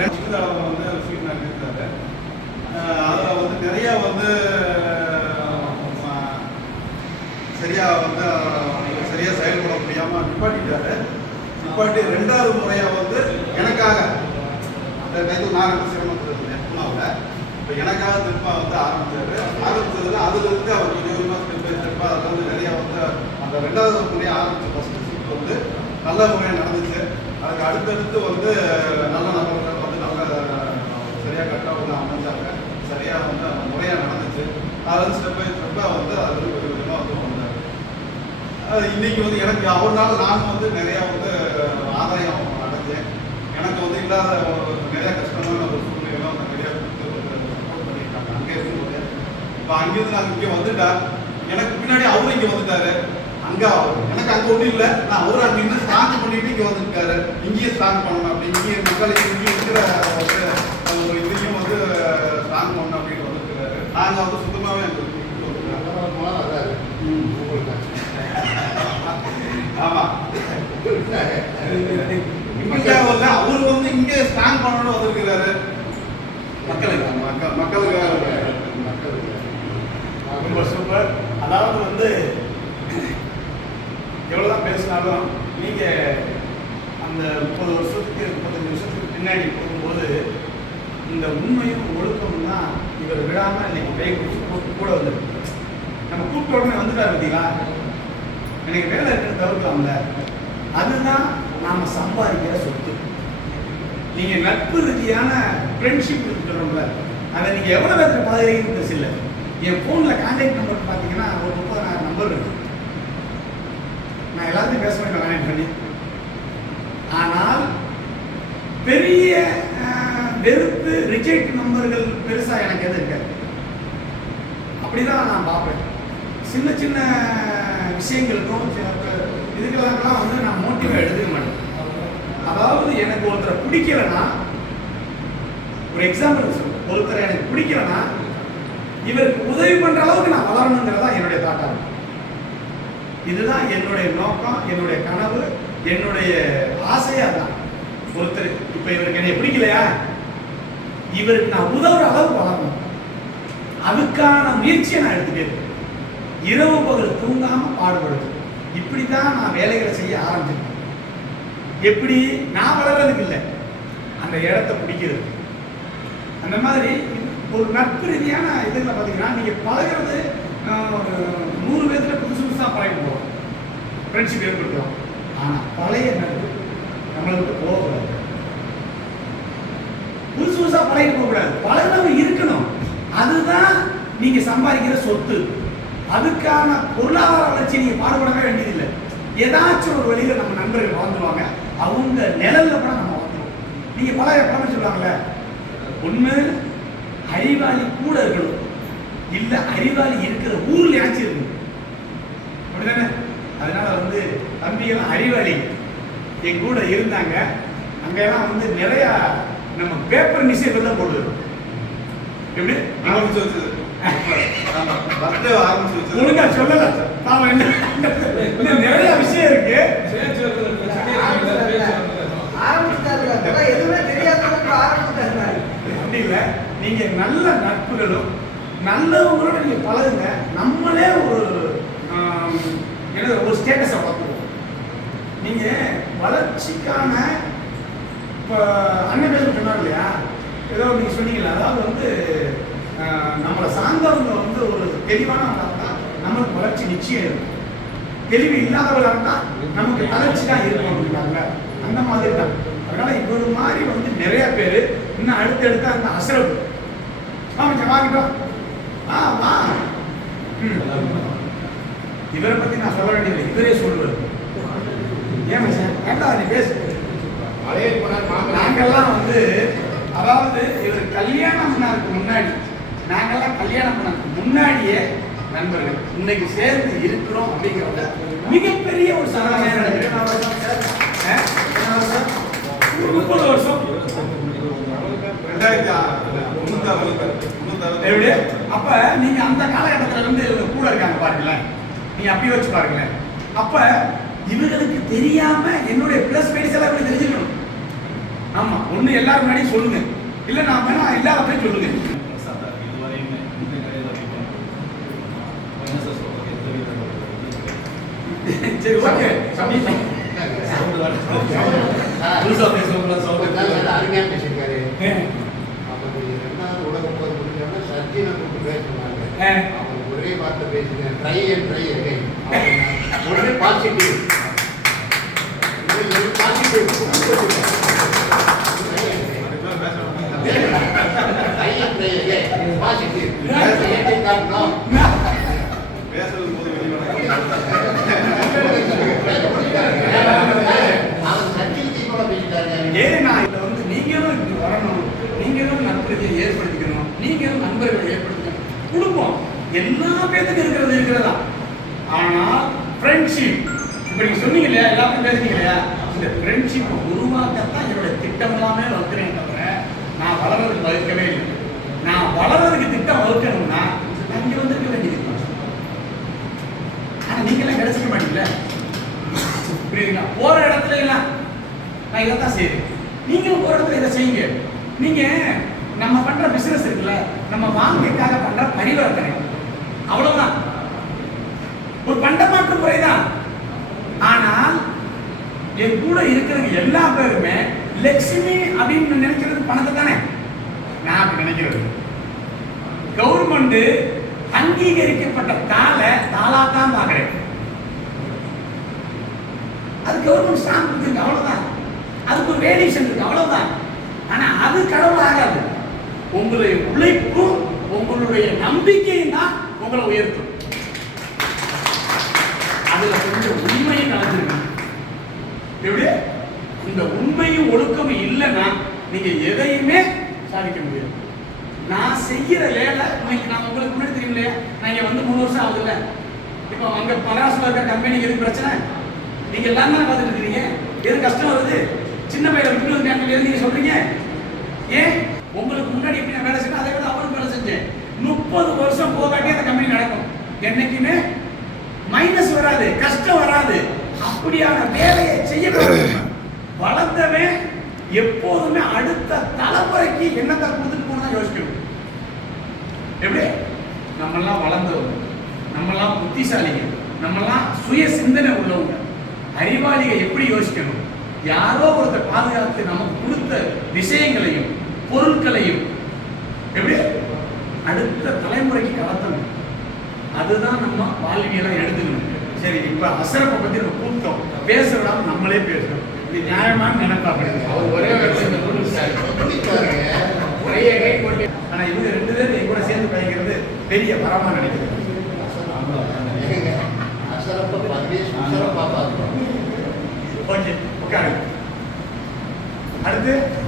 ரெண்டு வந்து ஃபீட்பேக் நடத்திருக்காரு அதில் வந்து நிறைய வந்து சரியாக வந்து சரியாக செயல்பட முடியாமல் நிப்பாட்டிட்டாரு. நிப்பாட்டி ரெண்டாவது முறையாக வந்து எனக்காக அந்த நேரத்தில் நான் ரொம்ப சிரமத்தில் இருந்தேன் பூனாவில் இப்போ எனக்காக திரும்ப வந்து ஆரம்பித்தார் ஆரம்பித்ததில் அதுலேருந்து அவர் கொஞ்சம் கொஞ்சமாக ஸ்டெப் பை ஸ்டெப்பாக அதில் வந்து நிறையா வந்து அந்த ரெண்டாவது முறையாக ஆரம்பித்த ஃபஸ்ட்டு ஷிஃப்ட் வந்து நல்ல முறையாக நடந்துச்சு. அதுக்கு அடுத்தடுத்து வந்து நல்ல நபர்கள் வந்து நல்ல சரியாக கரெக்டாக வந்து அமைஞ்சாங்க சரியாக வந்து அந்த முறையாக நடந்துச்சு அது வந்து ஸ்டெப் பை ஸ்டெப்பாக வந்து அது வந்து கொஞ்சம் கொஞ்சமாக வந்து வந்தார் அது இன்னைக்கு வந்து எனக்கு அவர்னால நான் வந்து நிறையா வந்து ஆதாயம் அடைஞ்சேன். எனக்கு வந்து இல்லாத ஒரு நிறைய கஷ்டமான ஒரு சூழ்நிலைகள்லாம் வந்து நிறையா சப்போர்ட் பண்ணியிருக்காங்க. அங்கே இருக்கும்போது இப்போ அங்கேருந்து நான் இங்கே வந்துட்டார் எனக்கு பின்னாடி அவரும் இங்கே வந்துட்டாரு. அங்கே அவர் எனக்கு அங்கே ஒன்றும் இல்லை. நான் அவர் அங்கே இன்னும் ஸ்ட்ராங் பண்ணிட்டு இங்கே வந்துருக்காரு இங்கேயே ஸ்ட்ராங் பண்ணணும் அப்படி இங்கேயே மக்களுக்கு இங்கே இருக்கிற வந்து ஒரு இதையும் வந்து ஸ்ட்ராங் பண்ணணும் அப்படின்னு வந்துருக்காரு. நாங்கள் வந்து சுத்தமாகவே அங்கே வந்துருக்கோம் ஆமா இந்தியாவில் அவர் வந்து இங்கே ஸ்ட்ராங் பண்ணணும்னு வந்திருக்கிறாரு. மக்களுக்கு மக்கள் மக்களுக்காக ரொம்ப சூப்பர். அதாவது வந்து எவ்வளோதான் பேசினாலும் நீங்கள் அந்த முப்பது வருஷத்துக்கு முப்பத்தஞ்சு வருஷத்துக்கு பின்னாடி போகும்போது இந்த உண்மையும் ஒழுக்கமும் தான் இவர் விடாமல் இன்னைக்கு கை பிடிச்சி கூட வந்துருக்கு. நம்ம கூப்பிட்ட உடனே வந்துட்டார் பார்த்தீங்களா எனக்கு வேலை இருக்குன்னு தவிர்க்கலாம்ல. அதுதான் நாம் சம்பாதிக்கிற சொத்து. நீங்கள் நட்பு ரீதியான ஃப்ரெண்ட்ஷிப் இருக்கிறோம்ல அதை நீங்கள் எவ்வளோ பேருக்கு பழகிறீங்கன்னு சில என் ஃபோனில் கான்டாக்ட் நம்பர் பார்த்தீங்கன்னா ஒரு முப்பதாயிரம் நம்பர் இருக்கு. நான் எல்லாத்தையும் பேச முடியும் கான்டாக்ட் பண்ணி. ஆனால் பெரிய வெறுப்பு ரிஜெக்ட் நம்பர்கள் பெருசாக எனக்கு எதுவும் இருக்காது. அப்படிதான் நான் பார்ப்பேன். சின்ன சின்ன விஷயங்களுக்கும் சில இதுக்கெல்லாம் வந்து நான் மோட்டிவாக எடுத்துக்க மாட்டேன். அதாவது எனக்கு ஒருத்தரை பிடிக்கலன்னா ஒரு எக்ஸாம்பிள் சொல்றேன் ஒருத்தரை எனக்கு பிடிக்கலன்னா இவருக்கு உதவி பண்ணுற அளவுக்கு நான் வளரணுங்கிறதா என்னுடைய தாட்டாக இதுதான் என்னுடைய நோக்கம் என்னுடைய கனவு என்னுடைய ஆசையாக தான் ஒருத்தர் இப்போ இவருக்கு என்னை பிடிக்கலையா? இவருக்கு நான் உதவுற அளவு வளரணும். அதுக்கான முயற்சியை நான் எடுத்துட்டே இருக்கேன். இரவு பகல் தூங்காமல் பாடுபடுது இப்படிதான் நான் வேலைகளை செய்ய ஆரம்பிச்சிருக்கேன் எப்படி? நான் வளர்றதுக்கு இல்லை. அந்த இடத்த பிடிக்கிறது. அந்த மாதிரி ஒரு நட்பு ரீதியான இதில் பார்த்தீங்கன்னா நீங்கள் பழகிறது ஆஹ், நூறு பேர்த்தில் புதுசு புதுசாக பழகி போகிறோம் ஃப்ரெண்ட்ஷிப் ஏற்படுத்துகிறோம் ஆனால் பழைய நட்பு நம்மளை விட்டு போகக்கூடாது. புதுசு புதுசாக பழகி போகக்கூடாது. பழகினவங்க இருக்கணும். அதுதான் நீங்கள் சம்பாதிக்கிற சொத்து. அதுக்கான பொருளாதார வளர்ச்சி நீங்கள் பாடுபடவே வேண்டியதில்லை. ஏதாச்சும் ஒரு வழியில் நம்ம நண்பர்கள் வாழ்ந்துருவாங்க அவங்க நிழல்ல கூட நம்ம வாழ்ந்துருவோம் நீங்கள் பழைய பழமை சொல்லுவாங்கல்ல ஒன்று அறிவாளி கூட இருக்கணும். இல்லை அறிவாளி இருக்கிற ஊரில் யாச்சும் இருக்கணும். அப்படிதானே? அதனால வந்து தம்பியெல்லாம் அறிவாளி. என் கூட இருந்தாங்க. அங்கெல்லாம் வந்து நிறைய நம்ம பேப்பர் நியூஸ் தான் போடுது. எப்படி? ஒழுங்கா சொல்லல. நாம என்ன? இன்னும் நிறைய விஷயம் இருக்கு. ஆரம்பிச்சிட்டாரு எதுவுமே அப்படி இல்லை. நீங்க நல்ல நட்புகளும் நல்லவங்களோட நீங்க பழகுங்க. நம்மளே ஒரு என்ன ஒரு ஸ்டேட்டஸை பார்த்துருவோம். நீங்க வளர்ச்சிக்கான இப்போ அண்ணன் பேர் சொன்னார் இல்லையா? ஏதோ நீங்க சொன்னீங்களா அதாவது வந்து நம்மளை சார்ந்தவங்க வந்து ஒரு தெளிவானவங்க இருந்தால் நமக்கு வளர்ச்சி நிச்சயம் இருக்கும். தெளிவு இல்லாதவர்களாக இருந்தால் நமக்கு தளர்ச்சி தான் இருக்கும் அப்படின்னாங்க அந்த மாதிரி தான். அதனால இவர் மாதிரி வந்து நிறைய பேர் இன்னும் அடுத்தடுத்து அந்த அசரவு வாங்க வாங்கிட்டோம் ஆ வா. இவரை பத்தி நான் சொல்ல வேண்டியதில்லை. இவரே சொல்லுவார். ஏன் வேண்டாம் நீ பேசு. நாங்கெல்லாம் வந்து அதாவது இவர் கல்யாணம் முன்னாடி நாங்கெல்லாம் கல்யாணம் பண்ணதுக்கு முன்னாடியே நண்பர்கள் இன்னைக்கு சேர்ந்து இருக்கிறோம் அப்படிங்கிறத மிகப்பெரிய ஒரு சாதனையான முப்பது வருஷம். அப்ப நீங்க அந்த காலகட்டத்துல இவங்க கூட இருக்காங்க பாருங்களேன். நீங்க அப்படி வச்சு பாருங்களேன். அப்ப இவங்களுக்கு தெரியாம என்னுடைய பிளஸ் மைனஸ் எல்லாம் இப்படி தெரிஞ்சுக்கணும் ஆமா ஒண்ணு எல்லாரும் முன்னாடியும் சொல்லுங்க. இல்ல நான் வேணா எல்லாத்தையும் சொல்லுங்க. சரி ஓகே சமீபம் புதுசா பேசுறவங்களாம் sound அருமையா பேசியிருக்காரு ஆ. அவரு போர் முடிஞ்சவொடனே சர்ஜினை கூப்பிட்டு ஒரே வார்த்தை பேசினேன் ட்ரை அண்ட் ட்ரை அகைன் உடனே positive positive try and try again positive பேசுறது போது வெளியே அவர் சர்ஜில் தீவிரம் பேசிட்டாரு ஏன் நான் இதில் வந்து நீங்களும் இங்க வரணும் நீங்களும் நண்பர்களை ஏற்படுத்திக்கணும் நீங்களும் நண்பர்களை ஏற்படுத்திக்கணும் குடும்பம் எல்லா பேத்துக்கும் இருக்கிறது இருக்கிறதா ஆனால் ஃப்ரெண்ட்ஷிப் இப்போ நீங்கள் சொன்னீங்க எல்லாத்தையும் இல்லையா இந்த ஃப்ரெண்ட்ஷிப் உருவாக்கத்தான் என்னோட திட்டம் எல்லாமே வகுக்கிறேன் தவிர நான் வளர்றதுக்கு வகுக்கவே இல்லை. நான் வளர்றதுக்கு திட்டம் வகுக்கணும்னா நான் இங்கே வந்திருக்க வேண்டியது ஆனால் நீங்களாம் கிடைச்சிக்க மாட்டீங்களா புரியுதுங்களா? போற இடத்துல எல்லாம் நான் இதை தான் செய்யுறேன் நீங்களும் போற இடத்துல இதை செய்யுங்க. நீங்க நம்ம பண்ற பிசினஸ் இருக்குல்ல நம்ம வாங்கிக்காக பண்ற பரிவர்த்தனை. அவ்வளவுதான். ஒரு பண்டமாற்று முறைதான். ஆனால் என் கூட இருக்கிறவங்க எல்லா பேருமே லட்சுமி அப்படின்னு நினைக்கிறது பணத்தை தானே? நான் அப்படி நினைக்கிறது கவர்மெண்ட் அங்கீகரிக்கப்பட்ட தாளை தாளா தான் பார்க்கிறேன். அது கவர்மெண்ட் ஸ்டாம்ப் கொடுத்துருக்கு அவ்வளோதான் அதுக்கு ஒரு வேரியேஷன் இருக்கு அவ்வளோதான் ஆனால் அது கடவுள் ஆகாது. உங்களுடைய உழைப்பும் உங்களுடைய நம்பிக்கையும் தான் உங்களை உயர்த்தும் அதுல கொஞ்சம் உண்மையும் கலந்துருக்கு எப்படி இந்த உண்மையும் ஒழுக்கமும் இல்லைன்னா நீங்க எதையுமே சாதிக்க முடியாது. நான் செய்யற வேலை இன்னைக்கு நான் உங்களுக்கு முன்னாடி தெரியும் இல்லையா? நான் இங்க வந்து மூணு வருஷம் ஆகுதுல்ல. இப்போ அங்க மகாராஷ்டிரா இருக்க கம்பெனிக்கு எது பிரச்சனை? நீங்க எல்லாம் தானே பார்த்துட்டு இருக்கீங்க. எது கஷ்டம் வருது? சின்ன பையன் விட்டு வந்து கேட்கல எது நீங்க சொல்றீங்க? ஏன்? உங்களுக்கு முன்னாடி எப்படி நான் வேலை செஞ்சேன் அதை விட அவருக்கு வேலை செஞ்சேன். முப்பது வருஷம் போகாட்டி அந்த கம்பெனி நடக்கும். என்னைக்குமே மைனஸ் வராது கஷ்டம் வராது. அப்படியான வேலையை செய்ய வளர்ந்தவன் எப்போதுமே அடுத்த தலைமுறைக்கு என்னத்தை கொடுத்துட்டு போனா யோசிக்கணும். எப்படி? நம்மெல்லாம் வளர்ந்தவங்க. நம்மெல்லாம் புத்திசாலிகள். நம்மெல்லாம் சுய சிந்தனை உள்ளவங்க. அறிவாளிக எப்படி யோசிக்கணும்? யாரோ ஒருத்தர் பாதுகாத்து நமக்கு கொடுத்த விஷயங்களையும் பொருட்களையும் எப்படி? அடுத்த தலைமுறைக்கு கடத்தணும். அதுதான் நம்ம வாழ்வியெல்லாம் எடுத்துக்கணும். சரி இப்ப அசரப்பை பத்தி நம்ம கூப்பிட்டோம். பேச விடாம நம்மளே பேசுறோம். இது நியாயமான நினைப்பா அவர் ஒரே வருஷம் ஆனா இவங்க ரெண்டு பேரும் என் கூட சேர்ந்து படிக்கிறது பெரிய வரமா நினைக்கிறேன்